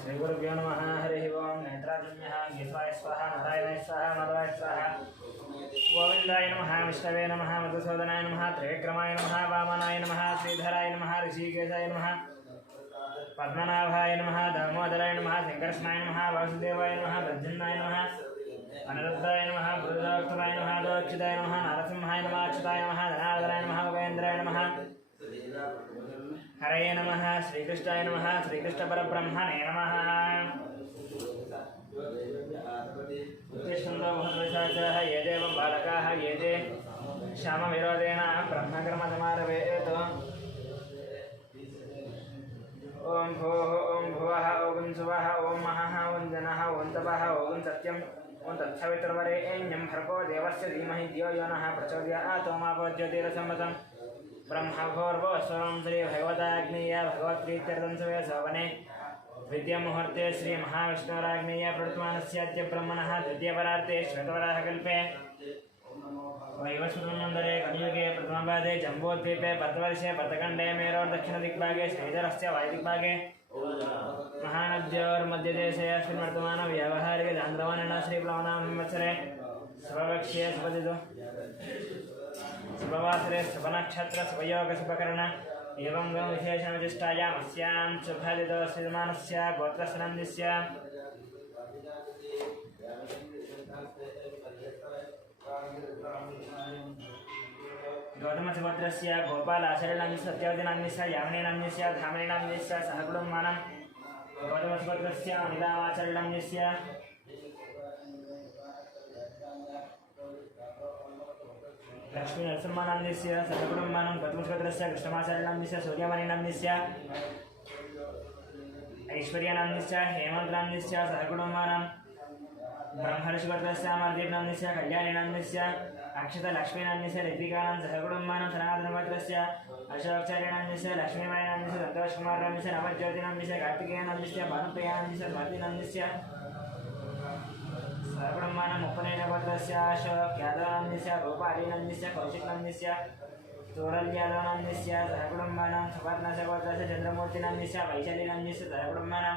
श्रीगुरुभ्यो नमः। हरिः ओं। नेत्राजन्यः गीत्वाय स्वाहा, नारायणाय स्वाहा, माधवाय स्वाहा, गोविन्दाय नमः, विष्णवे नमः, मधुसूदनाय नमः, त्रिविक्रमाय नमः, वामनाय नमः, श्रीधराय नमः, ऋषिकेशाय नमः, पद्मनाभाय नमः, दामोदराय नमः, शङ्करस्नाय नमः, वासुदेवाय नमः, प्रद्युम्नाय नमः, अनिरुद्धाय नमः, गुरुदाक्षराय नमः, दोक्षिताय नमः, नारसिंहाय नमः, अच्युताय नमः, धनार्दनाय नमः, उपेन्द्राय नमः, हरये नमः, श्रीकृष्णाय नमः, श्रीकृष्णपरब्रह्मणे नमः। उत्तिष्ठन्तो महद्वशाचरः ये देवं बालकाः ये ते श्यामविरोधेन ब्रह्मकर्मसमारभेत्। ओं भोः ओं भुवः ओं सुवः ओं महः ओं जनः ओं तपः ओं सत्यं ओं तत्सवितुर्वरेण्यं भर्गो देवस्य धीमहि धियो यो नः प्रचोदयात्। ओमापो ज्योतिरसम्मतं ब्रह्मभोर्भुवस्वरं श्रीभगवताग्नेय भगवत्प्रीत्यर्थं सवे सवने द्वितीयमुहूर्ते श्रीमहाविष्णुराग्नेय प्रवर्तमानस्याद्य ब्रह्मणः द्वितीयपरार्थे श्वेतवराहकल्पे वैवस्वतमन्दरे कलियुगे प्रथमपादे जम्बूद्वीपे भरतवर्षे भरतखण्डे मेरोर्दक्षिणदिग्भागे श्रीधरस्य वायुदिग्भागे महानद्योर्मध्यदेशे अस्मिन् वर्तमानव्यावहारिकदान्द्रवणेन श्रीप्लवनामसंवत्सरे शुभपक्षे शुभदितु शुभवासरे शुभनक्षत्र शुभयोग शुभकर्ण एवं गणविशेषविशिष्टायाम् अस्यां शुभदितो श्रीमानस्य गोत्रस्नन्दस्य गौतमसुभद्रस्य गोपालाचार्यनाम्यस्य सत्यावतिनाम्यस्य यामिनीनाम्यस्य धामिनीनाम्यस्य सहकुटुम्बानां गौतमसुभद्रस्य अनिलामाचार्यनाम्यस्य लक्ष्मीनरसिंहनाम्यस्य सहकुटुम्बानां गौतमसुभद्रस्य कृष्णमाचार्यनाम्यस्य सूर्यमणिनाम्यस्य ऐश्वर्यनाम्यस्य हेमन्तनाम्यस्य सहकुटुम्बानां ब्रह्मर्षिभद्रस्य अमरदीपनाम्यस्य कल्याणीनाम्यस्य अक्षतलक्ष्मीनाम्यस्य ऋत्विकानां सहकुटुम्बानां सनातनभद्रस्य अशोकचार्यनाम्यस्य लक्ष्मीबाईनाम्यस्य सन्तोषकुमारनाम्यस्य नवज्योतिनाम्यस्य कार्तिकेयनाम्यस्य भानुप्रियानाम्यस्य स्वातिनाम्यस्य सहकुटुम्बानां उपनयनभद्रस्य अशोक यादवनाम्यस्य रूपालीनाम्यस्य कौशिकनाम्यस्य तोरल्यादवनाम्यस्य सहकुटुम्बानां सुवर्णसगोत्रस्य चन्द्रमूर्तिनाम्यस्य वैशालीनाम्यस्य सहकुटुम्बानां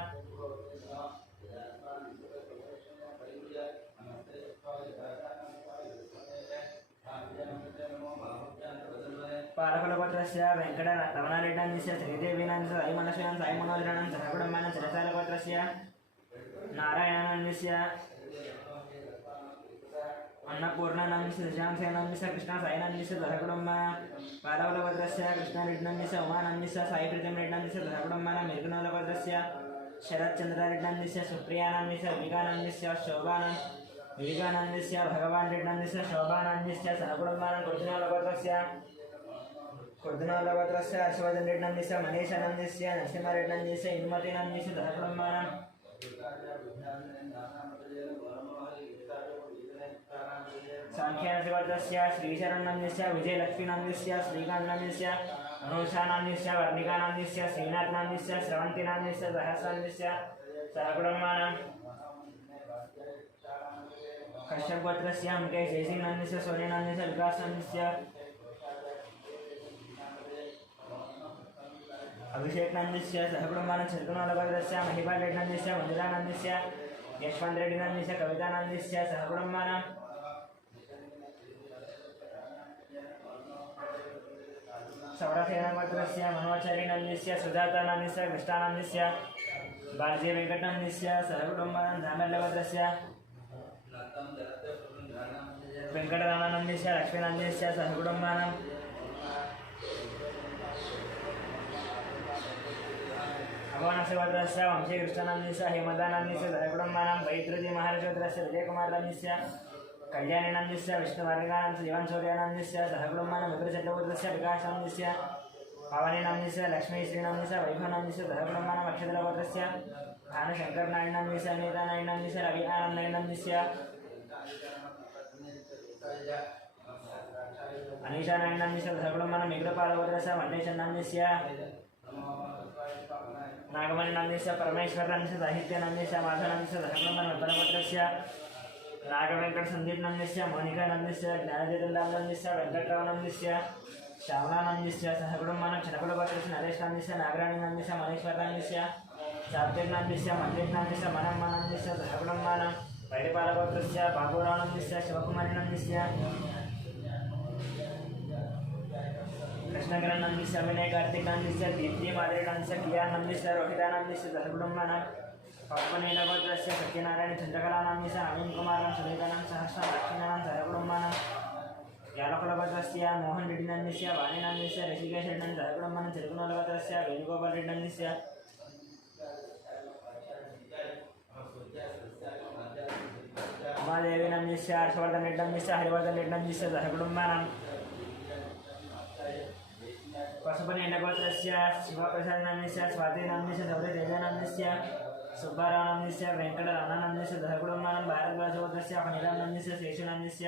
पालकुलगोत्रस्य वेङ्कटरमणारेड्डान्यस्य श्रीदेवीनाम्यस्य साईमनस्वीनां साईमनोदराणां सहकुटुम्बानां चरसालगोत्रस्य नारायणानाम्यस्य अन्नपूर्णानाम्यस्य शशाङ्कसेनाम्यस्य कृष्णसाईनाम्यस्य सहकुटुम्बानां पालकुलगोत्रस्य कृष्णारेड्डान्यस्य उमानाम्यस्य साईप्रीतिमरेड्डान्यस्य सहकुटुम्बानां मेघनालगोत्रस्य शरच्चन्द्रारेड्डान्यस्य सुप्रियानाम्यस्य विवेकानन्दस्य शोभानां विवेकानन्दस्य भगवान् रेड्डान्यस्य शोभानान्यस्य सहकुटुम्बानां कुर्दुनालगोत्रस्य हर्षवर्धन रेड्डान्यस्य मनीषानान्यस्य नरसिंहरेड्डान्यस्य इन्मतीनान्यस्य सहकुटुम्बानां सांख्यानसिगोत्रस्य श्रीशरणनाम्यस्य विजयलक्ष्मीनाम्यस्य श्रीकान्तनाम्यस्य अनुषानाम्यस्य वर्णिकानाम्यस्य श्रीनाथनाम्यस्य स्रवन्तीनाम्यस्य सहस्रान्यस्य सहकुटुम्बानां कश्यपगोत्रस्य मुकेश जयसिंहनाम्यस्य सोनीनाम्यस्य विकासनाम्यस्य अभिषेकनाम्यस्य सहकुटुम्बानां शतकुणालगोत्रस्य महिपालरेड्डान्यस्य मधुरानाम्यस्य यशवन्तरेड्डिनाम्यस्य कवितानाम्यस्य सहकुटुम्बानां सौरसेनागोत्रस्य मनोचार्यनाम्यस्य सुजातानाम्यस्य कृष्णानाम्यस्य बालजी वेङ्कटनाम्यस्य सहकुटुम्बानां धामल्लगोत्रस्य वेङ्कटरामानाम्यस्य लक्ष्मीनाम्यस्य सहकुटुम्बानां अभवनसिगोत्रस्य वंशीकृष्णनाम्यस्य हेमदानाम्यस्य सहकुटुम्बानां वैद्रुति महर्षिगोत्रस्य विजयकुमारनाम्यस्य कल्याणीनाम्यस्य विष्णुवर्णिकानां जीवनसूर्यानाम्यस्य सहकुटुम्बानां विपुलचन्द्रगोत्रस्य विकासनाम्यस्य पावनीनाम्यस्य लक्ष्मीश्रीनाम्यस्य वैभवनाम्यस्य सहकुटुम्बानां अक्षतलगोत्रस्य भानुशङ्करनारायणाम्यस्य अनितानारायणाम्यस्य रवि आनन्दनारायणाम्यस्य अनीशानारायणाम्यस्य सहकुटुम्बानां मेघपालगोत्रस्य मल्लेशनाम्यस्य नागमणिनाम्यस्य परमेश्वरनाम्यस्य साहित्यनाम्यस्य माधवनाम्यस्य सहकुटुम्बानां उत्तरगोत्रस्य नागवेङ्कटसन्दीपनाम्यस्य मोनिकानाम्यस्य ज्ञानचैतन्यनाम्यस्य वेङ्कटरावनाम्यस्य श्रावणानाम्यस्य सहकुटुम्बानां चनकुलगोत्रस्य नरेशनाम्यस्य नागराणीनाम्यस्य मनेश्वरनाम्यस्य सात्विकनाम्निस्य मन्त्रिकनाम्निस्य मनम्मानन्निस्य सहकुटुम्बानां परिपालगोत्रस्य बाबूरावनन्निस्य शिवकुमारिनन्निस्य कृष्णकरनन्निस्य विनय कार्तिकनन्निस्य दीप्ति माधुरीनन्निस्य कियानन्निस्य रोहितानन्निस्य सहकुटुम्बानां पद्मनीलगोत्रस्य सत्यनारायण चन्द्रकलानन्निस्य नवीन कुमारं सुनीतानं सहस्रं लक्ष्मीनां सहकुटुम्बानां यालकुलगोत्रस्य मोहन रेड्डिनन्निस्य वाणिनन्निस्य ऋषिकेश रेड्डिनं सहकुटुम्बानां तिरुकुनलगोत्रस्य वेणुगोपाल रेड्डिनन्निस्य उमादेवी नन्दिस्य हर्षवर्धन रेड्डन्निस्य हरिवर्धन रेड्डन्निस्य सहकुटुम्बानां पशुपतिनगोत्रस्य शिवप्रसाद नन्दिस्य स्वाति नन्दिस्य सौरी तेजनन्दिस्य सुब्बाराव नन्दिस्य वेङ्कटरमणनन्दिस्य सहकुटुम्बानां भारद्वाजगोत्रस्य फणिराम नन्दिस्य शेषुनन्दिस्य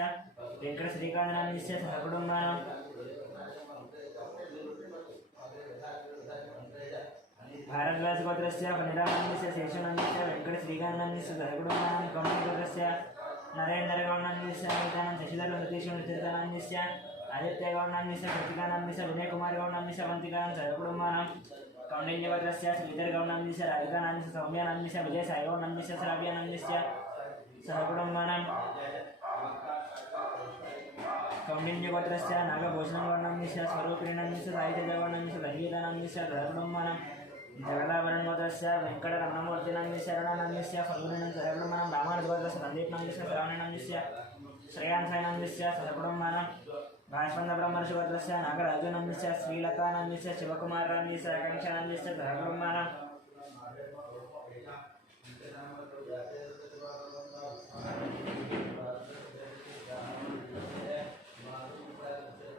वेङ्कटश्रीकान्त नन्दिस्य सहकुटुम्बानां भारद्वाजगोत्रस्य फणिराम नन्दिस्य शेषुनन्दिस्य वेङ्कटश्रीकान्त नन्दिस्य सहकुटुम्बानां कौण्डिगोत्रस्य नरेन्द्रगौडनन्दिस्य नितानन्द शशिधर सतीशनन्दिस्य आदित्यगौडनन्दिस्य कृतिकानन्दिस्य विनयकुमारगौडनन्दिस्य अवन्तिकानं सहकुटुम्बानां कौण्डिन्यगोत्रस्य श्रीधरगौडनन्दिस्य राधिकानन्दिस्य सौम्यानन्दिस्य विजयसाईगौडनन्दिस्य श्राव्यानन्दिस्य सहकुटुम्बानां कौण्डिन्यगोत्रस्य नागभूषणगौडनन्दिस्य स्वरूपिणीनन्दिस्य साहित्यगौडनन्दिस्य गणगीतानन्दिस्य सहकुटुम्बानां जगदाभरणगोत्रस्य वेङ्कटरमणमूर्तिनन्दिस्य अरुणानन्दिस्य फल्गुनीनं सहकुटुम्बानां रामानुजगोत्रस्य सन्दीपनन्दिस्य श्रावणनन्दिस्य श्रेयांसायनन्दिस्य सहकुटुम्बानां भास्वन्दब्रह्मर्षिगोत्रस्य नागराजुनन्दिस्य श्रीलतानन्दिस्य शिवकुमारनन्दिस्य आकाङ्क्षानन्दिस्य सहकुटुम्बानां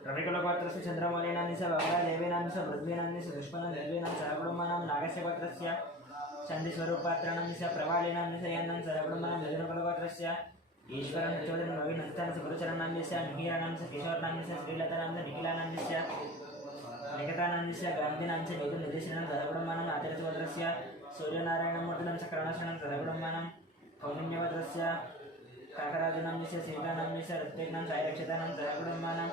रविकुलगोत्रस्य चन्द्रमौलीनन्दिस्य बगलादेवीनन्दिस्य पृथ्वीनन्दिस्य दुष्मनदेवीनं सहकुटुम्बानां नागस्य गोत्रस्य चण्डीस्वरूपपात्रनन्दिस्य प्रवालिनन्दिस्य यन्नं सहकुटुम्बानां यजुनकुलगोत्रस्य ईश्वरं चौधरी नवीनन्दिस्य गुरुचरणनन्दिस्य मिहिरानन्दिस्य किशोरनन्दिस्य श्रीलतानन्दिस्य निखिलानन्दिस्य निखितानन्दिस्य गान्धिनन्दिस्य नीतुनिदेशनं सहकुटुम्बानां आचार्यगोत्रस्य सूर्यनारायणमूर्तिनं सकरणशरणं सहकुटुम्बानां कौण्डिन्यगोत्रस्य काकराजुनन्दिस्य सीतानन्दिस्य ऋत्विकनं सायरक्षितानं सहकुटुम्बानां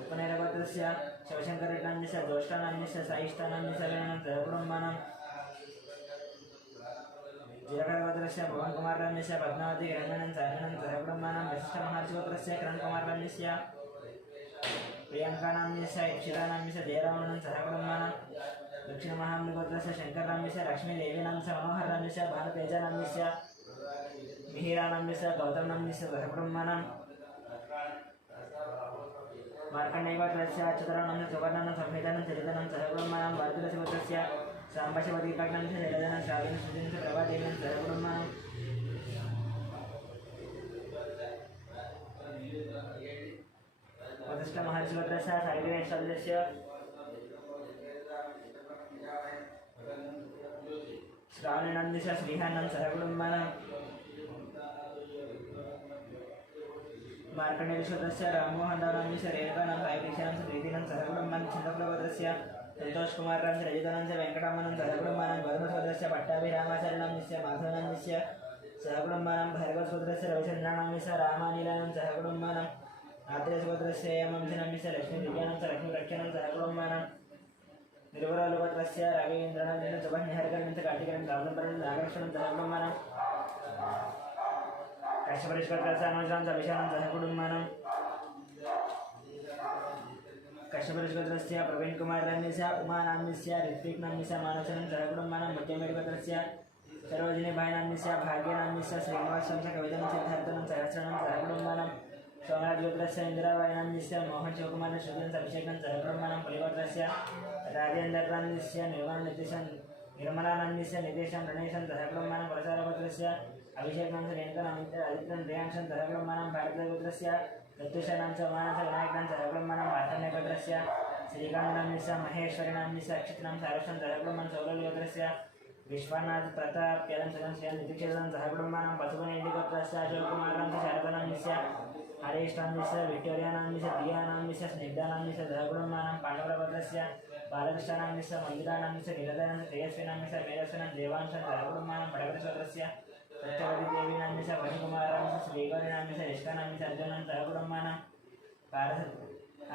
उपनयनगोत्रस्य शिवशङ्कररेड्डनन्दिस्य ज्योष्ठानन्दिस्य सायिष्ठानन्दिस्य वेणनं सहकुटुम्बानां जीरकगोत्रस्य भुवनकुमारनन्दिस्य पद्मावती रञ्जनं सहकुटुम्बानां वसिष्ठमहर्षिगोत्रस्य किरणकुमारनन्दिस्य प्रियङ्कानन्दिस्य इक्षितानन्दिस्य जयरामनं सहकुटुम्बानां दक्षिणमहामृगोत्रस्य शङ्करनन्दिस्य लक्ष्मीदेवीनन्दिस्य मनोहरनन्दिस्य भानुतेजानन्दिस्य मिहिरानन्दिस्य गौतमनन्दिस्य सहकुटुम्बानां मार्कण्डेयगोत्रस्य अच्युतरानन्दं सुवर्णनं संहितानं चरितनं सहकुटुम्बानां भारतीयगोत्रस्य साम्बशिवदीपकनन्दिस्य जलधनं श्राव्यनं सुधीनं प्रभादेवीनं सहकुटुम्बानां वसिष्ठमहर्षिगोत्रस्य साहित्यवेष्टस्य श्रावणनन्दिस्य श्रीहानं सहकुटुम्बानां मार्कण्डेयगोत्रस्य राममोहनदानन्दिस्य रेणुकानं साहित्यनं प्रीतिनं सहकुटुम्बानां चन्द्रकुलगोत्रस्य संतोषकुमारनन्दिस्य रजितानन्दस्य वेङ्कटरमणं सहकुटुम्बानां गौतमगोत्रस्य पट्टाभिरामाचार्यनन्दिस्य माधवनन्दिस्य सहकुटुम्बानां भार्गवगोत्रस्य रविचन्द्रानन्दिस्य रामानीलानं सहकुटुम्बानां आत्रेयगोत्रस्य यमंसनन्दिस्य लक्ष्मीदिव्यानं लक्ष्मीरक्षणं सहकुटुम्बानां निर्वरगोत्रस्य रवीन्द्रनन्दिनं सुबन्निहरकरनन्दिस्य कार्तिकनं रावणपरं नागरक्षणं सहकुटुम्बानां कश्यपरिष्गोत्रस्य अनुजनं विशालं सहकुटुम्बानां कश्यपरिष्गोत्रस्य प्रवीणकुमारनन्दिस्य उमानन्दिस्य ऋत्विकनन्दिस्य मानसनं सहकुटुम्बानां मुत्यमेडिगोत्रस्य सरोजिनीभाईनन्दिस्य भाग्यनन्दिस्य श्रीनिवासंस्य कवितनं सिद्धार्थनं सहस्रनं सहकुटुम्बानां सोमराजगोत्रस्य इन्दिराबाईनन्दिस्य मोहन शिवकुमारनं श्रुतिनं अभिषेकं सहकुटुम्बानां पुलिगोत्रस्य राजेन्द्रनन्दिस्य निर्मलानन्दिस्य नितेशं रणेशं सहकुटुम्बानां प्रसारगोत्रस्य अभिषेकं रेणुकानन्दिस्य आदित्यं प्रियांशं सहकुटुम्बानां भारतगोत्रस्य प्रत्युषाणां च मानस विनायकां सहकुटुम्बानां मार्कण्डेयगोत्रस्य श्रीकान्तनन्दिस्य महेश्वरीनन्दिस्य अक्षितनं सारक्षं सहकुटुम्बानां सौरभगोत्रस्य विश्वनाथ प्रताप प्यालं सदन श्रियं नितिक्षेत्रं सहकुटुम्बानां पशुपतिनन्दिगोत्रस्य अशोककुमारनन्दिस्य शारदानन्दिस्य हरेशनन्दिस्य विक्टोरियानन्दिस्य दियानन्दिस्य स्निग्धानन्दिस्य सहकुटुम्बानां पाण्डवगोत्रस्य बालकृष्णानन्दिस्य मन्दिरानन्दिस्य नीलदयानन्दिस्य तेजस्विनन्दिस्य मेधस्विनं देवांशं सहकुटुम्बानां बडगोत्रस्य सत्यवतीदेवीनन्दिस्य वनिकुमारनन्दिस्य श्रीगौरीनन्दिस्य निष्कानन्दिस्य अर्जुनं सहकुटुम्बानां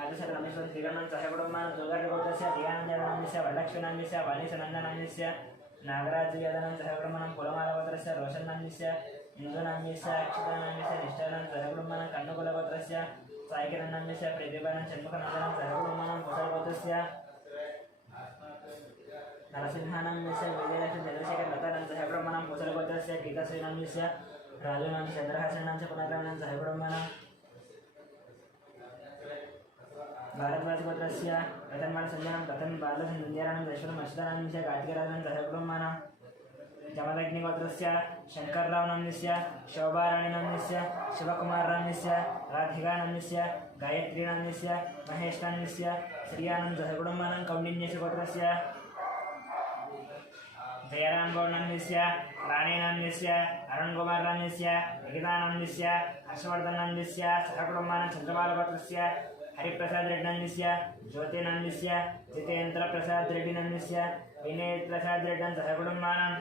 आदिशरणीश्वर श्रीगणं सहकुटुम्बानां दुर्गागोत्रस्य दियानन्दनन्दिस्य वरलक्ष्मीनन्दिस्य वाणीसनन्दनन्दिस्य नागराज्यवेदनं सहब्रह्मणं कुलमालपत्रस्य रोशन्नाम्यस्य इन्दुनाम्यस्य अक्षतानाम्यस्य निष्ठानं सहब्रह्मणं कन्नुकुलपत्रस्य सायकिरन्नाम्यस्य प्रतिभानं षण्मुखनन्दनं सहब्रह्मणं कुशलपत्रस्य नरसिंहानाम्यस्य विजयलक्ष्मीचन्द्रशेखरलतानं सहब्रह्मणं कुशलपत्रस्य गीताश्रीनाम्यस्य राजूनां चन्द्रहासनांस्य पुनर्क्रमणं सहब्रह्मणं भारद्वाजपत्रस्य रतन्मालसञ्जनं रतन बालसञ्जयानं दशरथम् अश्वतानाम्यस्य कार्तिकराजनं सहब्रह्मणं जमदग्निगोत्रस्य शङ्कररावनाम्यस्य शोभाराणीनाम्यस्य शिवकुमारनाम्यस्य राधिकानाम्यस्य गायत्रीनाम्यस्य महेशनाम्यस्य श्रियानं सहकुटुम्बानां कौण्डिन्यस्य गोत्रस्य जयरामगौडनाम्यस्य राणीनाम्यस्य अरुणकुमारनाम्यस्य निकितानाम्यस्य हर्षवर्धनाम्यस्य सहकुटुम्बानां चन्द्रबालगोत्रस्य हरिप्रसाद रेड्डनाम्यस्य ज्योतिनाम्यस्य जितेन्द्रप्रसाद रेड्डिनाम्यस्य विनयप्रसाद रेड्डन् सहकुटुम्बानां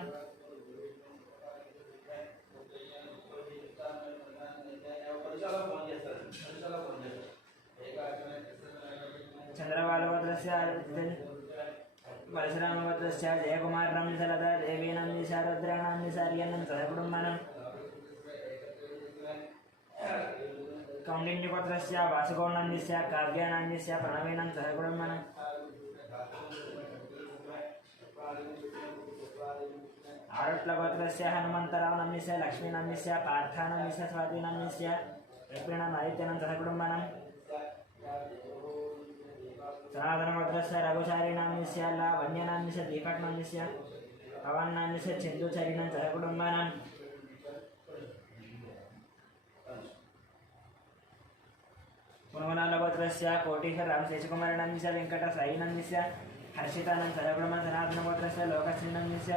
चन्द्रबालगोत्रस्य परशुरामगोत्रस्य जयकुमारनाम्यस्य लता देवीनाम्यस्य रुद्राणाम्यस्य आर्यनं सहकुटुम्बानां कौण्डिन्यगोत्रस्य वासुगौडनाम्यस्य काव्यानाम्यस्य प्रणवीनं सहकुटुम्बानां आरुट्लगोत्रस्य हनुमन्तरावनाम्यस्य लक्ष्मीनाम्यस्य पार्थानाम्यस्य स्वातिनाम्यस्य रुक्मिणाम् आदित्यनं सहकुटुम्बानां सनातनगोत्रस्य रघुचारिनाम्यस्य लावण्यनाम्यस्य दीपकनाम्यस्य पवन्नाम्यस्य चन्दुचारिणं सहकुटुम्बानां पुनवनालगोत्रस्य कोटीश्वर रामशेषकुमारनाम्यस्य वेङ्कटसायिनाम्यस्य हर्षितानं सहकुटुम्बानां सनातनगोत्रस्य लोकश्रीनाम्यस्य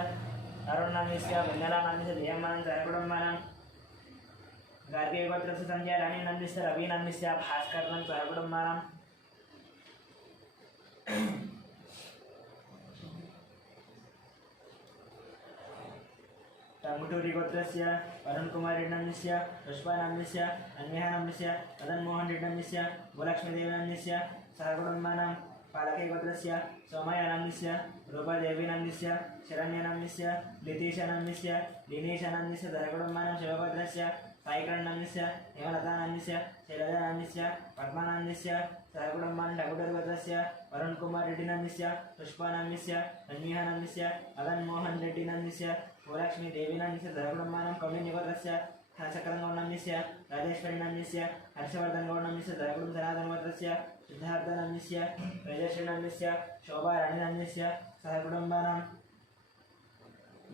अरुणनाम्यस्य वन्दनानाम्यस्य देयमानं सहकुटुम्बानां गार्गीयगोत्रस्य संध्या राणीनाम्यस्य रवीनाम्यस्य भास्करनं सहकुटुम्बानां टंगुटूरिगोत्रस्य वरुणकुमाररेड्डनाम्यस्य पुष्पानाम्यस्य अन्यनाम्यस्य मदनमोहनरेड्डनाम्यस्य भूलक्ष्मीदेवीनाम्यस्य सहकुटुम्बानां पालकेगोत्रस्य सोमयानाम्यस्य रूपादेवीनाम्यस्य शरण्यनाम्यस्य लितीशनाम्यस्य दिनेशनाम्यस्य सहकुटुम्बानां शिवगोत्रस्य साईकरणाम्यस्य हेमलतानाम्यस्य शैलजानाम्यस्य पद्मानाम्यस्य सहकुटुम्बानां टंगुटूरिगोत्रस्य वरुणकुमाररेड्डिनाम्यस्य पुष्पानाम्यस्य अन्यनाम्यस्य मदनमोहनरेड्डिनाम्यस्य भूलक्ष्मीदेवीनाम्यस्य सहकुटुम्बानां कौण्डिन्यगोत्रस्य चक्रगौडनाम्यस्य राजेश्वरीनाम्यस्य हर्षवर्धनगौडनाम्यस्य सहकुटुम्बं सनातनगोत्रस्य सिद्धार्थनाम्यस्य प्रजश्रीनाम्यस्य शोभाराणीनाम्यस्य सहकुटुम्बानां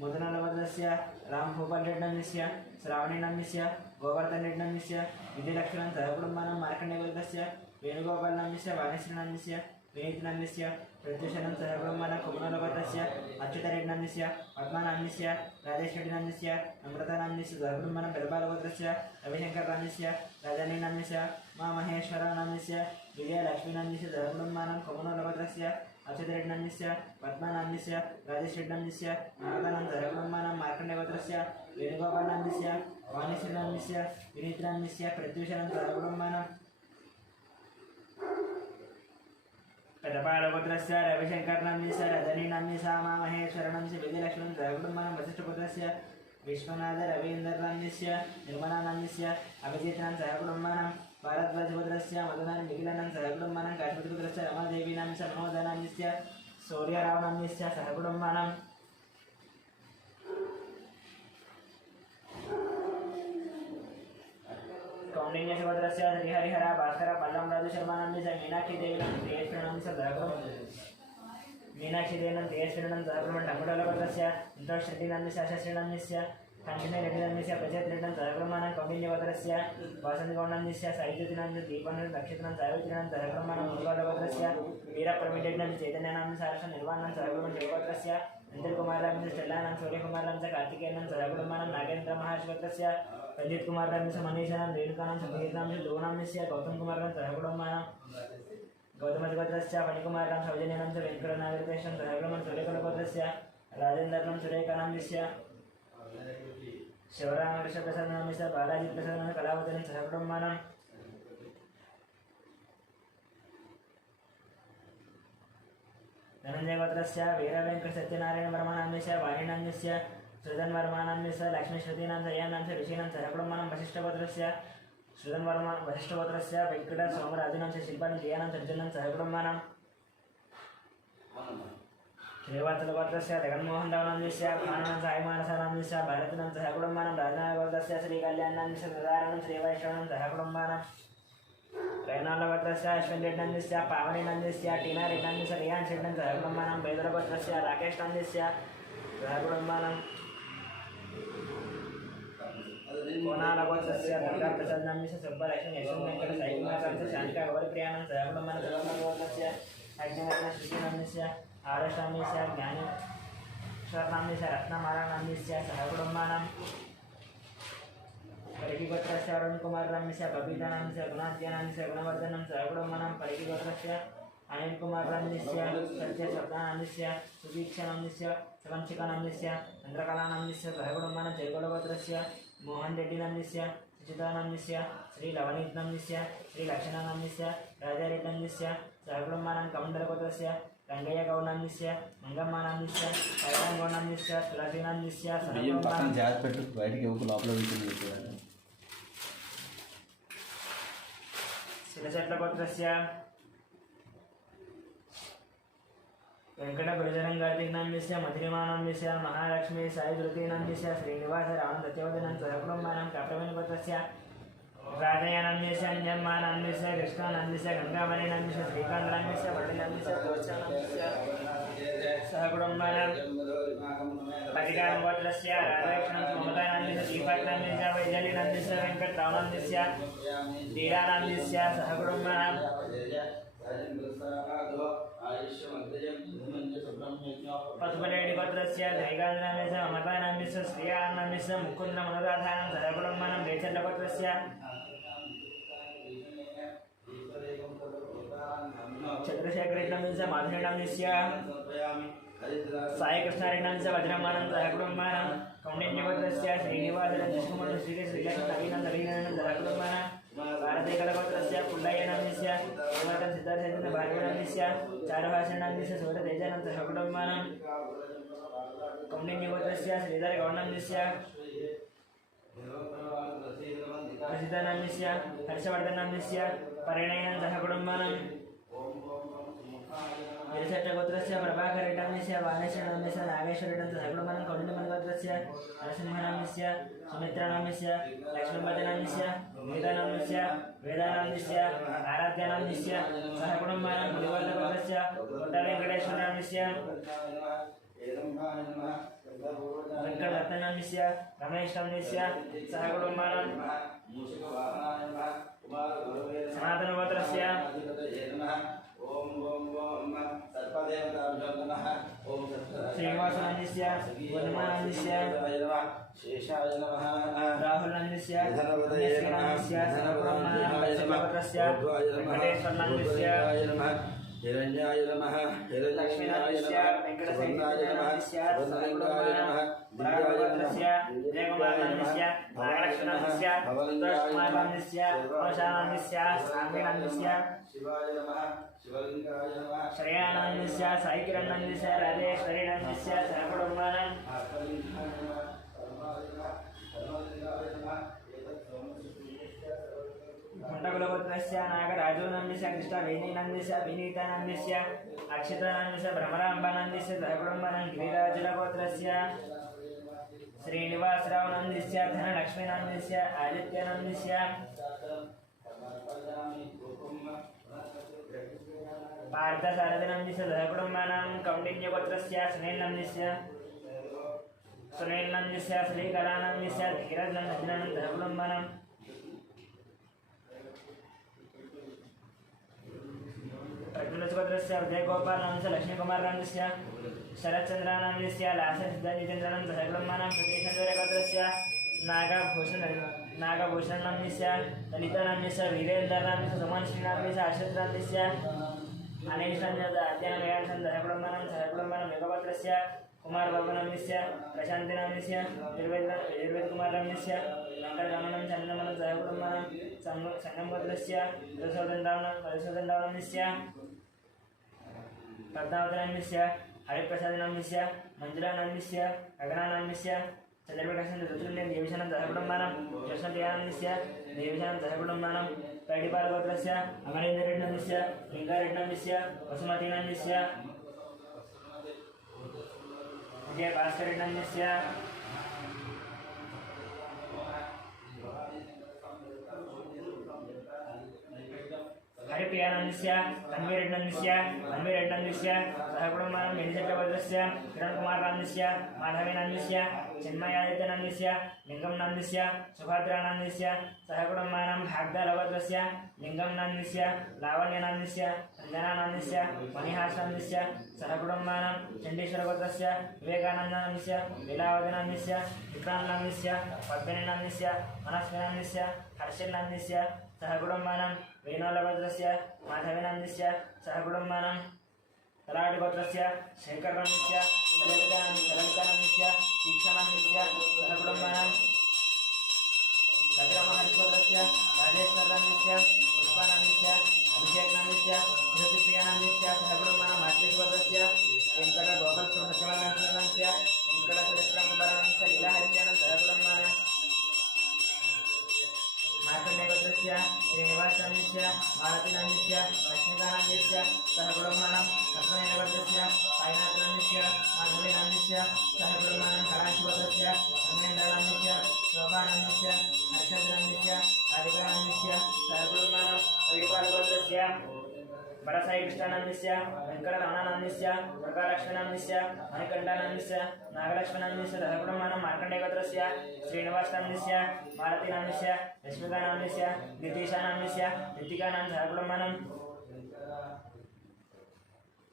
मुदनलगोत्रस्य रामभूपालरेड्डनाम्यस्य श्रावणीनाम्यस्य गोवर्धनरेड्डनाम्यस्य विजयलक्ष्मणं सहकुटुम्बानां मार्कण्डेयगोत्रस्य वेणुगोपालनाम्यस्य वाणीश्रीनाम्यस्य विनीतनाम्यस्य प्रत्युषनं सहकुटुम्बानां कुमनलगोत्रस्य अच्युतरेड्डनाम्यस्य पद्मानाम्यस्य राजेश्वरीनाम्यस्य अमृतानाम्यस्य सहकुटुम्बानां बेलबालगोत्रस्य रविशङ्करनाम्यस्य राजानीनाम्यस्य मामहेश्वरनाम्यस्य विजयलक्ष्मीनाम्यस्य सहकुटुम्बानां कुमनलगोत्रस्य अच्युतरेड्डनाम्यस्य पद्मानाम्यस्य राजेश्वरीनाम्यस्य अमृतानां सहकुटुम्बानां मार्कण्डेयगोत्रस्य वेणुगोपालनाम्यस्य वाणीश्रीनाम्यस्य विनीतनाम्यस्य प्रत्युषनं सहकुटुम्बानां पेदपालगोत्रस्य रविशङ्करनाम्यस्य रजनीनाम्यस्य मामहेश्वरनाम्यस्य विजयलक्ष्मणं सहकुटुम्बानां वसिष्ठपुत्रस्य विश्वनाथ रवीन्द्रनाम्यस्य निर्मलानाम्यस्य अभिजितनां सहकुटुम्बानां भारद्वाजपुत्रस्य मधुनां निखिलानां सहकुटुम्बानां काश्मीरपुत्रस्य रमादेवीनाम्यस्य मनोदनाम्यस्य सूर्यरावनाम्यस्य सहकुटुम्बानां कौण्डिन्यगोत्रस्य श्रीहरिहर भास्कर पल्लमराजु शर्मानाम्यस्य मीनाक्षीदेवीनां तेजस्विनां सहकुटुम्बं टंगुटूरिगोत्रस्य संतोषरेड्डिनाम्यस्य अशश्रीनाम्यस्य कंचनरेड्डिनाम्यस्य प्रजयरेड्डिनां सहकुटुम्बानां कौण्डिन्यगोत्रस्य वासन्तगौडनाम्यस्य साईज्योतिनाम्यस्य दीपानां नक्षत्रां सावित्रीनां सहकुटुम्बानां मुरुगालगोत्रस्य वीरप्रवीणरेड्डिनां चैतन्यनाम्यस्य हर्ष निर्वाणां सहकुटुम्बं शिवगोत्रस्य अंजलकुमारनाम्यस्य चल्लानां सूर्यकुमारनाम्यस्य कार्तिकेयनां सहकुटुम्बानां नागेन्द्रमहार्षिगोत्रस्य रंजितकुमारनाम्यस्य मनीषानां रेणुकानां संगीतनाम्यस्य लोनाम्यस्य गौतमकुमारनां सहकुटुम्बानां गौतमगोत्रस्य फणिकुमारनां सौजन्यनां वेङ्कटनागरिकेशं सहकुटुम्बं सूर्यकुलगोत्रस्य राजेन्द्रनां सुरेखानाम्यस्य शिवरामकृष्णप्रसादनाम्यस्य बालाजीप्रसादनां कलावतीनां सहकुटुम्बानां धनञ्जयगोत्रस्य वीरवेङ्कटसत्यनारायणवर्मणान्यस्य वाणिनान्यस्य श्रुधन्वर्माणान्यस्य लक्ष्मीश्रुतीनां ऋषीणां सहकुटुम्बानां वसिष्ठगोत्रस्य श्रुधन्वर्मा वसिष्ठगोत्रस्य वेङ्कटसोमराजूनां शिल्पानां जयानां सर्जनां सहकुटुम्बानां श्रीवात्सलगोत्रस्य जगन्मोहनरावनान्यस्य भानुनां सायमानसानान्यस्य भारतीनां सहकुटुम्बानां राजनागोत्रस्य श्रीकल्याणान्यस्य प्रधारणं श्रीवैष्णवानां सहकुटुम्बानां रैनालगोत्रस्य अश्विनरेड्डन्यस्य पावनेनन्यस्य टीनारेड्डन्यस्य रियान् शेड्डन् सहकुटुम्बानां वेदुरगोत्रस्य राकेशनन्यस्य सहकुटुम्बानां कोणालगोत्रस्य दुर्गाप्रसादनन्यस्य सुब्बलक्ष्मी यशवन्तवेङ्कट साईकुमारस्य शान्तिका गौरप्रियाणां सहकुटुम्बानां सर्वगोत्रस्य अग्निवर्णश्रुतीनन्यस्य आरशान्यस्य ज्ञानेश्वरनाम्यस्य रत्नमालानाम्यस्य सहकुटुम्बानां परिकिगोत्रस्य अरुणकुमारनाम्यस्य बबीतानाम्यस्य गुणाद्यानाम्यस्य गुणवर्धनं सहकुटुम्बानां परिकिगोत्रस्य अनिलकुमारनाम्यस्य सत्यस्वप्नानाम्यस्य सुदीक्षानाम्यस्य सवंशिकानाम्यस्य चन्द्रकलानाम्यस्य सहकुटुम्बानां जयगोलगोत्रस्य मोहन रेड्डिनाम्यस्य सुचितानाम्यस्य श्रीलवनीनाम्यस्य श्रीलक्षणानाम्यस्य राजारेड्डन्यस्य सहकुटुम्बानां कमण्डलगोत्रस्य रङ्गయ్యగౌడనాम्यस्य మంగమ్మనాम्यस्य ఐరాంగౌడనాम्यस्य తులసీనాम्यस्य పక్కన జాగ్రత్త పెట్టు బయటికి ఇవ్వకు లోపల వెళ్తుంది శిలచట్లగోత్రस्य వెంకటగురుజరంగార్తినాम्यस्य మధురిమానాम्यस्य మహాలక్ష్మి సాయిదుర్గీనాम्यस्य శ్రీనివాస రామదత్యవదనం సహకుటుంబానాం కప్రవీణగోత్రस्य राजयानाम्यस्य अन्यम्मानाम्यस्य कृष्णानाम्यस्य गङ्गामणिनाम्यस्य श्रीकान्तनाम्यस्य वल्लीनाम्यस्य दोषानाम्यस्य सहकुटुम्बानां परिकारगोत्रस्य राधाकृष्णं ममतानाम्यस्य श्रीपात्राम्यस्य वैजलीनाम्यस्य वेङ्कटरावनाम्यस्य दीरानाम्यस्य सहकुटुम्बानां पशुपतिगोत्रस्य दैगान्द्रनाम्यस्य ममतानाम्यस्य श्रियानाम्यस्य मुकुन्दमनुराधानां सहकुटुम्बानां रेचल्लगोत्रस्य चन्द्रशेखरेड्डनाम्यस्य माधुरीनाम्यस्य साईकृष्णारेड्डनाम्यस्य वज्रमानं सहकुटुम्बानां कौण्डिन्यगोत्रस्य श्रीनिवासराजकुमारः श्रीलक्ष्मीनवीनं सहकुटुम्बानां भारतीकलगोत्रस्य पुल्लय्यनाम्यस्य गोवर्धन सिद्धार्थचन्द्र भार्गवनाम्यस्य चारुभाषणाम्यस्य सूर्यतेजानं सहकुटुम्बानां कौण्डिन्यगोत्रस्य श्रीधरगौडनाम्यस्य प्रसिद्धनाम्यस्य हर्षवर्धनाम्यस्य परिणयनं सहकुटुम्बानां गिरिशट्टगोत्रस्य प्रभाकरेड्डनाम्यस्य वाणेश्वरनाम्यस्य नागेश्वरेड्डं सहकुटुम्बानां कौण्डिन्यगोत्रस्य नरसिंहनाम्यस्य सुमित्रानाम्यस्य लक्ष्मीपतिनाम्यस्य गीतानाम्यस्य वेदानाम्यस्य आराध्यनाम्यस्य सहकुटुम्बानां मुनिवर्धगोत्रस्य कोट्टवेङ्कटेश्वरनाम्यस्य वेङ्कटरत्ननाम्यस्य रमेशनाम्यस्य सहकुटुम्बानां सनातनगोत्रस्य श्रीनिवासनाम्यस्य वर्धमानाम्यस्य राहुलनाम्यस्य श्रीनाम्यस्य सहकुटुम्बानां वेङ्कटेश्वरनाम्यस्य हिरण्याय नमः लक्ष्मीनाम्यस्य वेङ्कटसेनानाम्यस्य सहकुटुम्बानां राघवगोत्रस्य जयकुमारनाम्यस्य नागलक्ष्मणाम्यस्य सुरेशकुमारनाम्यस्य अनुषानाम्यस्य साम्यनाम्यस्य श्रेयानाम्यस्य साईकिरणाम्यस्य राजेश्वरीनाम्यस्य सहकुटुम्बानां कुण्डकुलगोत्रस्य नागराजूनाम्यस्य कृष्णवेणीनाम्यस्य विनीतानाम्यस्य अक्षितानाम्यस्य भ्रमराम्बानाम्यस्य सहकुटुम्बानां गिरिराजुलगोत्रस्य श्रीनिवासरावनाम्यस्य धनलक्ष्मीनाम्यस्य आदित्यनाम्यस्य पार्थसारथिनाम्यस्य सहकुटुम्बानां कौण्डिन्यगोत्रस्य सुनीलनाम्यस्य श्रीकलानाम्यस्य धीरजनाम्यस्य सहकुटुम्बानां प्रज्वलगोत्रस्य उदयगोपालनाम्यस्य लक्ष्मीकुमारनाम्यस्य शरच्चन्द्रानाम्यस्य लाससिद्धजितेन्द्रानां सहकुटुम्बानां सतीशचन्द्रगोत्रस्य नागभूषणनाम्यस्य ललितानाम्यस्य वीरेन्द्रनाम्यस्य सुमनश्रीनाम्यस्य आश्रितनाम्यस्य अनेशान्यदाद्यानां सहकुटुम्बानां योगगोत्रस्य कुमारबाबुनाम्यस्य प्रशान्तिनाम्यस्य निर्वेदकुमारनाम्यस्य वेङ्कटरमणं चन्दमनं सहकुटुम्बानां संगमगोत्रस्य मधुसूदनरावनाम्यस्य पद्मावतनान्यस्य हरिप्रसादनान्यस्य मञ्जुलानान्यस्य गगनानान्यस्य चन्द्रप्रकाशं ऋतुल्यं देवीशानं सहकुटुम्बानां कृष्णप्रियानान्यस्य देवीशानं सहकुटुम्बानां पैडिपालगोत्रस्य अमरेन्द्ररेड्डनान्यस्य लिङ्गारेड्डनान्यस्य वसुमतीनान्यस्य विजयभास्करेड्डनान्यस्य हरिप्रियानन्दस्य तन्वीरेड्डनन्दस्य अन्वीरेड्डनन्दस्य सहकुटुम्बानां मेडिचक्रवर्धस्य किरणकुमारनन्दस्य माधवीनन्दस्य चिन्मयादित्यनन्दस्य लिङ्गमनन्दस्य सुभद्रानन्दस्य सहकुटुम्बानां भाग्यलवर्धस्य लिङ्गमनन्दस्य लावण्यनन्दस्य सञ्जनानन्दस्य मणिहासनन्दस्य सहकुटुम्बानां चण्डीश्वरगोत्रस्य विवेकानन्दनन्दस्य लीलावतीनन्दस्य विक्रान्तनन्दस्य पद्मिनीनन्दस्य मनस्विनन्दस्य हर्षिल्नन्दस्य सहकुटुम्बानां वेणुलभद्रस्य माधवीनन्दस्य सहकुटुम्बानां तलाटिगोत्रस्य शेखरनन्दस्य ललितानन्दस्य दीक्षानन्दस्य सहकुटुम्बानां कटिरमहर्षिगोत्रस्य राजेश्वरनन्दस्य पुष्पानन्दस्य अभिषेकनन्दस्य ज्योतिप्रियानन्दस्य सहकुटुम्बानां मातृगोत्रस्य वेङ्कटगोपालसुब्रह्मण्यस्य वेङ्कटसुरेश्वरकुमारनन्दस्य लीलाहरित्यानन्द सहकुटुम्बानां मार्कण्डेयगोत्रस्य श्रीनिवासनन्दस्य मालतीनन्दस्य लक्ष्मीकानन्दस्य सहकुटुम्बानां पद्मनेयगोत्रस्य साईनाथनन्दस्य माधवीनन्दस्य सहकुटुम्बानां कलाशिगोत्रस्य धर्मेन्द्रनन्दस्य शोभानन्दस्य हर्षद्रनन्दस्य राधिकानन्दस्य सहकुटुम्बानां पैडिपालगोत्रस्य वरसाईकृष्णानन्दस्य वेङ्कटरमणानन्दस्य दुर्गालक्ष्मीनन्दस्य मणिकण्ठानन्दस्य नागलक्ष्मीनन्दस्य सहकुटुम्बानां मार्कण्डेयगोत्रस्य श्रीनिवासनन्दस्य मालतीनन्दस्य लक्ष्मीकानन्दस्य नीतीशानन्दस्य ऋतिकानन्द सहकुटुम्बानां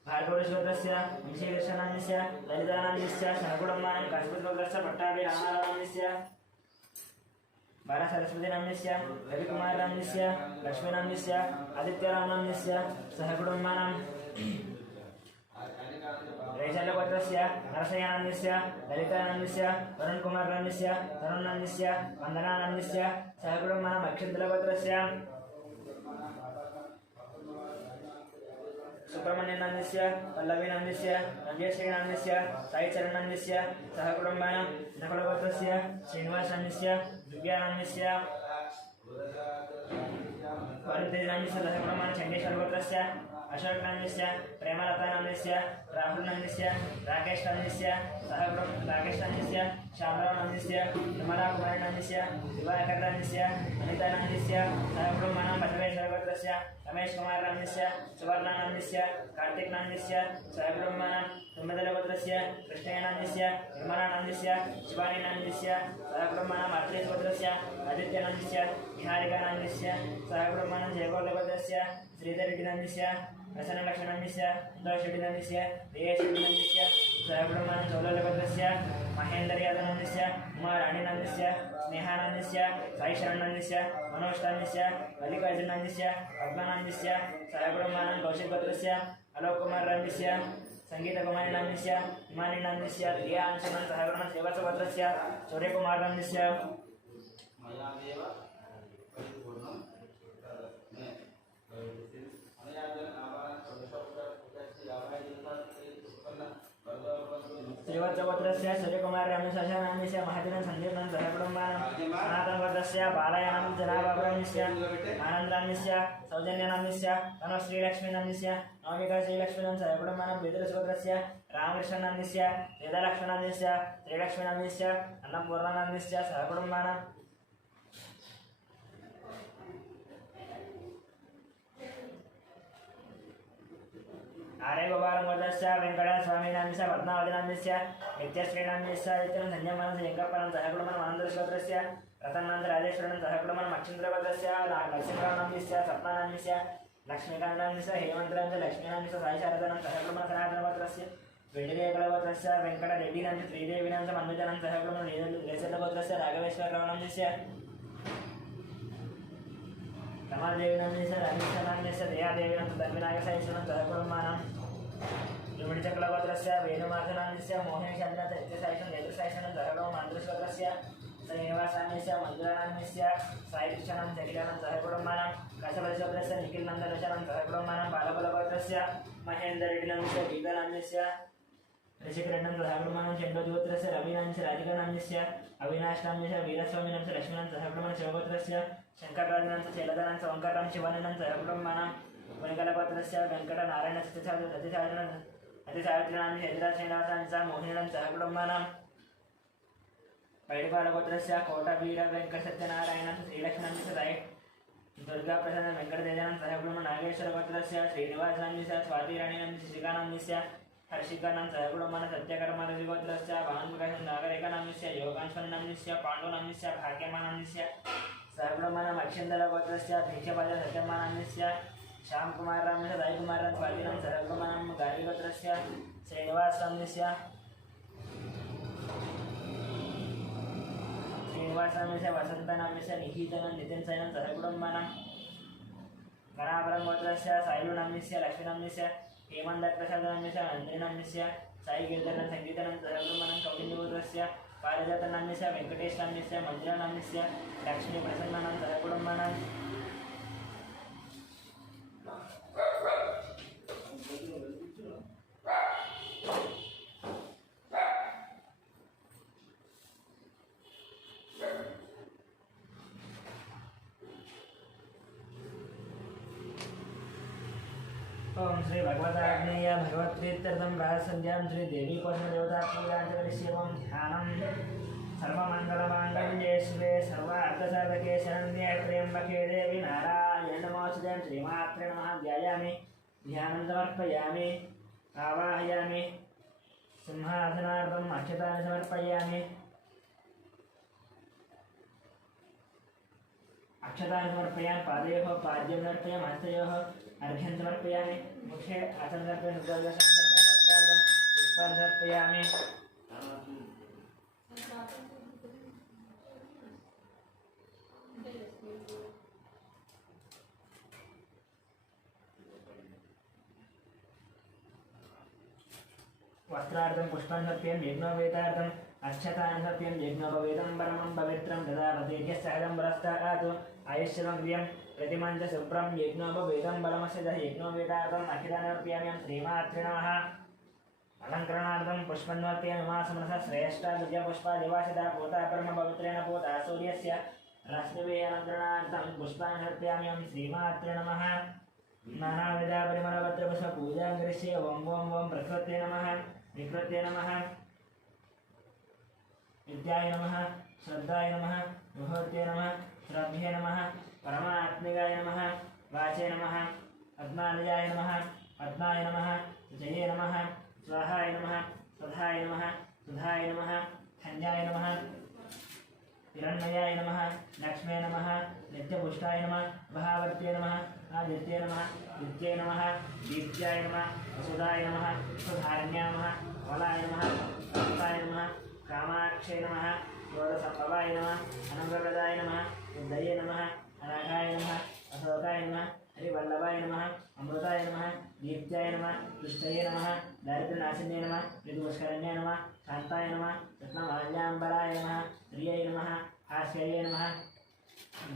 भार्गवश्वरस्य विजयकृष्णानन्दस्य ललितानन्दस्य सहकुटुम्बानां काश्मीरगोत्रस्य पट्टाभि रामानन्दस्य बालासरस्वतीनन्दस्य रविकुमारनन्दस्य लक्ष्मीनन्दस्य आदित्यरामनन्दस्य सहकुटुम्बानां रेशलगोत्रस्य नरसयानन्दस्य ललितानन्दस्य वरुणकुमारनन्दस्य तरुणनन्दस्य वन्दनानन्दस्य सहकुटुम्बानां अक्षिन्तलगोत्रस्य सुब्रह्मण्यनन्दस्य पल्लवीनन्दस्य नव्यश्रीनन्दस्य साईचरणनन्दस्य सहकुटुम्बानां नकुलगोत्रस्य श्रीनिवासनन्दस्य दिव्यानन्दस्य वरुणतेजनन्दस्य सहकुटुम्बानां चण्डीश्वरगोत्रस्य अशोकनन्दस्य प्रेमलतानन्दस्य राहुलनन्दस्य राकेशनन्दस्य राकेशनन्दस्य श्यामरावनन्दस्य विमलाकुमारीनन्दस्य दिवाकरनन्दस्य अनितानन्दस्य सहकुटुम्बानां बसवेश्वरगोत्रस्य रमेशकुमारनन्दस्य सुवर्णानन्दस्य कार्तिकनन्दस्य सहकुटुम्बानां तुम्बदलगोत्रस्य कृष्णयनन्दस्य निर्मलानन्दस्य शिवानीनन्दस्य सहकुटुम्बानां अर्थेशगोत्रस्य आदित्यनन्दस्य निहारिकानन्दस्य सहकुटुम्बानां जयगौरगोत्रस्य श्रीधररेड्डिनन्दस्य प्रसन्नलक्ष्मणनन्दस्य सन्तोषरेड्डिनन्दस्य देयेशरेड्डिनन्दस्य सहकुटुम्बानां चौलगोत्रस्य महेन्द्रयादवनन्दस्य उमाराणीनन्दस्य स्नेहानन्दस्य साईशरणनन्दस्य मनोजनन्दस्य मल्लिकार्जुननन्दस्य पद्मानन्दस्य सहकुटुम्बानां कौशिकगोत्रस्य अलोककुमारनन्दस्य संगीतकुमारीनन्दस्य हिमानीनन्दस्य प्रियांशनं सहकुटुम्बानां श्रीवत्सगोत्रस्य सूर्यकुमारनन्दस्य श्रीवत्सगोत्रस्य सूर्यकुमारनन्दस्य महतीनं सन्दीपनं सहकुटुम्बानां सनातनगोत्रस्य बालयानं जनाभाब्रह्मण्यस्य आनन्दनन्दस्य सौजन्यनन्दस्य तनुश्रीलक्ष्मीनन्दस्य नवमिका श्रीलक्ष्मीनं सहकुटुम्बानां वेदरसगोत्रस्य रामकृष्णनन्दस्य वेदलक्ष्मणनन्दस्य श्रीलक्ष्मीनन्दस्य अन्नपूर्णानन्दस्य सहकुटुम्बानां आर्यगोपालगोत्रस्य वेङ्कटस्वामीनन्दस्य पद्मावतीनन्दस्य नित्यश्रीनन्दस्य आदित्यनं संयमनं यङ्कप्पनं सहकुटुम्बानां आनन्दगोत्रस्य रतनानन्दराजेश्वरनं सहकुटुम्बानां अक्षिन्द्रगोत्रस्य नरसिंहनन्दस्य सप्तानन्दस्य लक्ष्मीकान्तनन्दस्य हेमन्तनन्दस्य लक्ष्मीनन्दस्य साईशारदानं सहकुटुम्बानां सनातनगोत्रस्य वेङ्कटेकलगोत्रस्य वेङ्कटरेड्डिनन्दस्य श्रीदेवीनन्दस्य मन्वितानं सहकुटुम्बानां लेसलगोत्रस्य राघवेश्वररावनन्दस्य रमादेवीनन्दस्य रमेशनन्दस्य दयादेवीनन्दस्य धर्मनायकसाईशनं सहकुटुम्बानां युमिडिचक्लगोत्रस्य वेणुमाधवनन्दस्य मोहिनीचन्द्रनन्दस्य नित्यसाईशनं नेत्रसाईशनं सहकुटुम्बानां आन्ध्रगोत्रस्य श्रीनिवासनन्दस्य मञ्जुलानन्दस्य साईकृष्णनं जगिलानं सहकुटुम्बानां कशपतिशोत्रस्य निखिलनन्दरशनं सहकुटुम्बानां बालबलगोत्रस्य महेन्द्ररेड्डिनाम्नस्य गीतानाम्नस्य ऋषिकरेड्डं सहकुटुम्बानां चण्डोद्गोत्रस्य रविनाम्नस्य राधिकानाम्नस्य अविनाशनाम्नस्य वीरस्वामिनाम्नस्य लक्ष्मीनां सहकुटुम्बानां शिवगोत्रस्य शङ्करराजनाम्नस्य शैलदानां ओङ्काररां शिवानां सहकुटुम्बानां वणिकलगोत्रस्य वेङ्कटनारायणस्य अतिसावित्रीनाम्नस्य यतिराजश्रीनिवासां मोहिनीनां सहकुटुम्बानां पैडिपालगोत्रस्य कोटवीरवेङ्कटसत्यनारायणं श्रीलक्ष्मणस्य साई दुर्गाप्रसाद वेङ्कटतेजानं सहकुटुम्बं नागेश्वरगोत्रस्य श्रीनिवासनाम्नस्य स्वातिराणीनाम्नस्य शिशिकानाम्नस्य हर्षिकानां सहकुटुम्बं सत्यकर्मादिगोत्रस्य भानुप्रकाशं नागरिकानाम्नस्य योगांशनाम्नस्य पाण्डुनाम्नस्य भाग्यमानाम्नस्य सहकुटुम्बानाम् अक्षिन्दलगोत्रस्य भिक्षपाद सत्यमानाम्नस्य श्यामकुमारराम्नस्य साईकुमाररां स्वातीनां सहकुटुम्बानां गारिगोत्रस्य श्रीनिवासनाम्नस्य श्रीनिवासनाम्नस्य वसन्तनाम्नस्य निहितनं नितिनसैनं सहकुटुम्बानां गणापुरं गोत्रस्य सायलुनाम्नस्य लक्ष्मीनाम्नस्य हेमन्तप्रसादनाम्नस्य नन्दिनाम्नस्य साईगिरिधरं सङ्गीतनं सहकुटुम्बानां कौलिन्यगोत्रस्य पारिजातनाम्नस्य वेङ्कटेशनाम्नस्य मञ्जुलानाम्नस्य लक्ष्मीप्रसन्नानां सहकुटुम्बानां ओम श्री भगवताग्नेय भगवत्प्रीत्यर्थं राजसंध्यां श्री देवी पद्मदेवता पूजां च करिष्यामः ध्यानं सर्वमङ्गलमाङ्गल्ये शिवे सर्वार्थसाधके शरण्ये त्र्यम्बके देवी नारायण नमोस्तुते श्रीमात्रे नमः ध्यायामि ध्यानं समर्पयामि आवाहयामि सिंहासनार्थम् अक्षतानि समर्पयामि अक्षतानि समर्पयामि पादयोः पाद्यं समर्पयामि हस्तयोः अर्घ्यं समर्पयामि मुखे आसनं समर्पयामि सुगन्धसंदर्भं वस्त्रार्थं पुष्पाणि समर्पयामि वस्त्रार्थं पुष्पाणि समर्पयामि यज्ञोपवीतार्थम् अक्षतानि समर्पयामि यज्ञोपवीतं परमं पवित्रं ददामि सहजं पुरस्तात् आयुष्यमग्र्यं प्रतिमं च शुभ्रं यज्ञोपवीतं बलमस्य च यज्ञोपवीतार्थम् अखिलानि समर्पयामि श्रीमात्रे नमः अलङ्करणार्थं पुष्पं समर्पयामि उमासमनसः श्रेष्ठा दिव्यपुष्पा दिवासिता पूता परमपवित्रेण पूता सूर्यस्य रश्मिभिः अलङ्करणार्थं पुष्पाणि समर्पयामि श्रीमात्रे नमः नानाविधपरिमलपत्रपुष्पपूजां करिष्ये ॐ प्रकृत्यै नमः विकृत्यै नमः विद्याय नमः श्रद्धाय नमः विभूत्यै नमः श्रद्धे नमः परमात्मिकाय नमः वाचे नमः पद्मालयाय नमः पद्माय नमः जये नमः स्वाहाय नमः स्वधाय नमः सुधाय नमः धन्याय नमः हिरण्मयाय नमः लक्ष्मे नमः नित्यपुष्टाय नमः भावर्त्यै नमः आदित्ये नमः नित्यै नमः दीप्त्याय नमः वसुधाय नमः सुधारण्याय नमः वलाय नमः अनन्ताय नमः कामाक्षे नमः षोडशम्भवाय नमः अनङ्गप्रदाय नमः बुद्धये नमः अनघाय नमः अशोकाय नमः हरिवल्लभाय नमः अमृताय नमः दीप्त्याय नमः दुष्टये नमः दारिद्र्यनाशिन्ये नमः विदुष्करण्ये नमः शान्ताय नमः रत्नमाल्याम्बराय नमः प्रियै नमः हास्यये नमः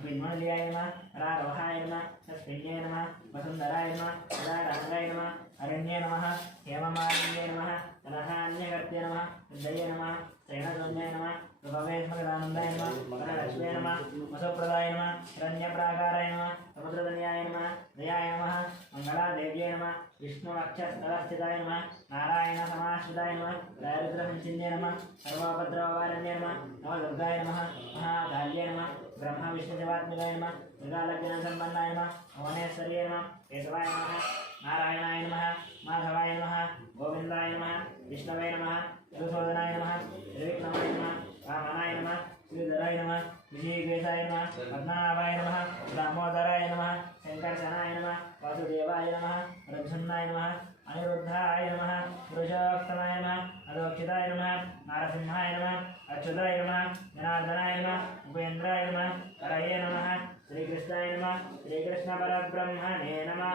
बिन्मल्याय नमः रारवहाय नमः तस्मिन्ये नमः वसुन्धराय नमः उदाराङ्गाय नमः अरण्ये नमः हेममालिन्ये नमः तनहान्यकर्त्ये नमः हृदये नमः श्रेणशून्याय नमः भवेश्मगदानन्दाय नमः वरलक्ष्म्ये नमः वसुप्रदाय नमः हिरण्यप्राकाराय नमः समुद्रधन्याय नमः दयाय नमः मङ्गलादेव्यै नमः विष्णुवक्षस्थलस्थिताय नमः नारायणसमाश्रिताय नमः दारिद्र्यसञ्चिन्ये नमः सर्वोपद्रववारण्ये नमः नवदुर्गाय नमः महाकाल्ये नमः ब्रह्मविष्णुशिवात्मिकाय नमः मृगालग्नसम्पन्नाय नमः भुवनेश्वर्ये नमः केशवाय नमः नारायणाय नमः माधवाय नमः गोविन्दाय नमः विष्णवे नमः मधुसूदनाय नमः त्रिविक्रमाय नमः वामनाय नमः श्रीधराय नमः ऋषिकेशाय नमः पद्मनाभाय नमः दामोदराय नमः शङ्कर्षणाय नमः वासुदेवाय नमः रज्जुन्नाय नमः अनिरुद्धाय नमः पुरुषोत्तमाय नमः अदोक्षिताय नमः नारसिंहाय नमः अच्युताय नमः जनार्दनाय नमः उपेन्द्राय नमः हरये नमः श्रीकृष्णाय नमः श्रीकृष्णपरब्रह्मणे नमः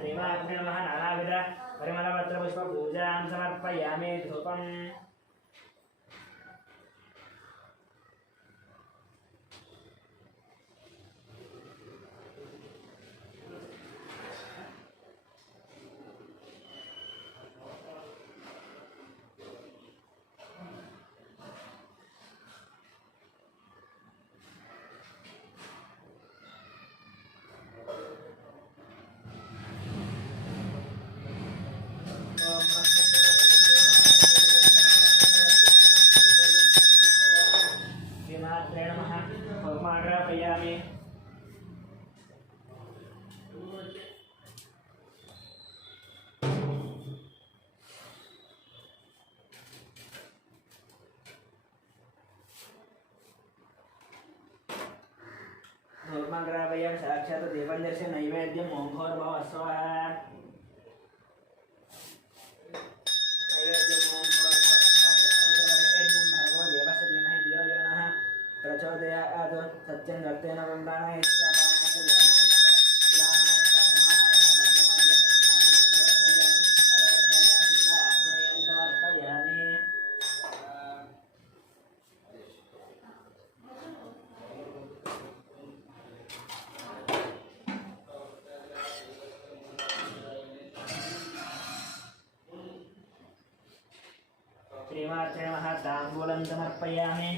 श्रीमात्रे नमः नानाविध परिमलपत्रपुष्पपूजां समर्पयामि धूपम् साक्षात् दीपं दर्शय नैवेद्यम् ओं भूर्भुवः स्वः नैवेद्यम् ओं भूर्भुवः स्वः भर्गो देवस्य धीमहि धियो यो नः प्रचोदयात् सत्यं भक्तेन ब्रह्मणे श्रीमात्रे नमः ताम्बूलं समर्पयामि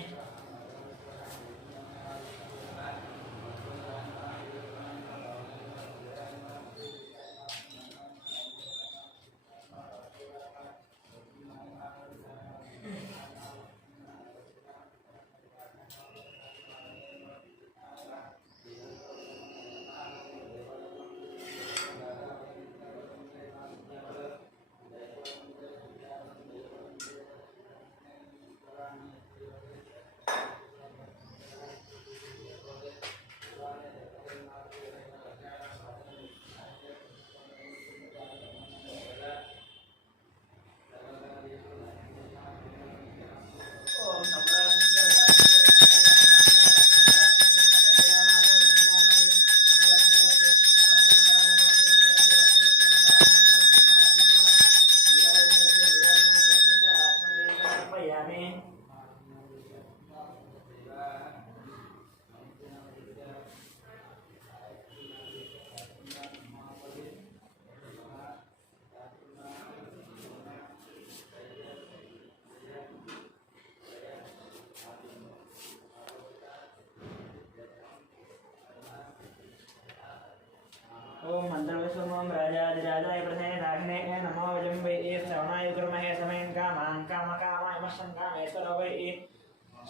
ओम मंत्रविश्वमोम राजाधिराजाय प्रथमे दाहिने नमो वजं वै श्रवणाय कुर्महे समयं कामां कामकामाय मशंकामेश्वरो वै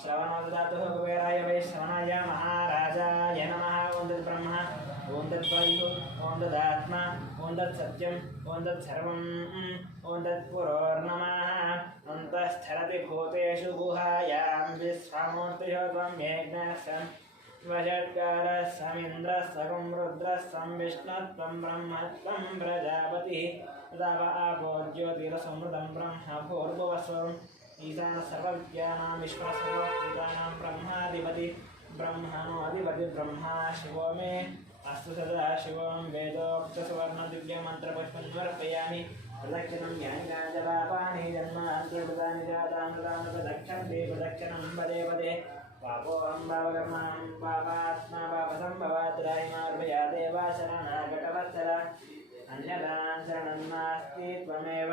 श्रवणो ददातु कुबेराय वै श्रवणाय महाराजाय नमः ओं तद्ब्रह्म ओं तद्वायुः ओं तदात्मा ओं तत्सत्यं ओं तत्सर्वं ओं तत्पुरोर्नमः अन्तःस्थलति भूतेषु गुहायां विश्वमूर्तिः त्वं यज्ञस्य वषट्कार समिन्द्र सगं रुद्र सं विष्णुत्वं ब्रह्मत्वं प्रजापतिः तदाव आपो ज्योतिरसमृतं ब्रह्म भूर्भुवस्वरम् ईशान सर्वविद्यानां विश्वसर्वभूतानां ब्रह्माधिपति ब्रह्मणोऽधिपति ब्रह्मा शिवो मे अस्तु सदा शिवं वेदोक्तसुवर्णदिव्यमन्त्रपुष्पं समर्पयामि प्रदक्षिणं ज्ञानिकाञ्जलापानि जन्मान्तर्गतानि जातानुदान प्रदक्षिणं पदे पदे पापोऽहं पापकर्मां पापात्मा पापसम्भवात् राहिमार्भया देवा शरणागतवत्सला अन्यथा शरणं नास्ति त्वमेव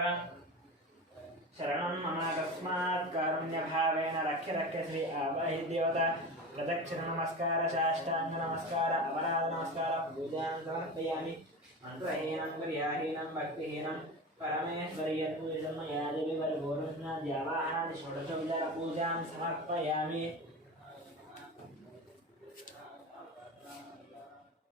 शरणं मम तस्मात् कारुण्यभावेन रक्ष रक्ष श्री आवाहि देवता प्रदक्षिणनमस्कार साष्टाङ्गनमस्कार अपराधनमस्कार पूजां समर्पयामि मन्त्रहीनं क्रियाहीनं भक्तिहीनं परमेश्वरी यत्पूजन्मया देवी परिपूर्णज्ञावाहादि षोडशोपचारपूजां समर्पयामि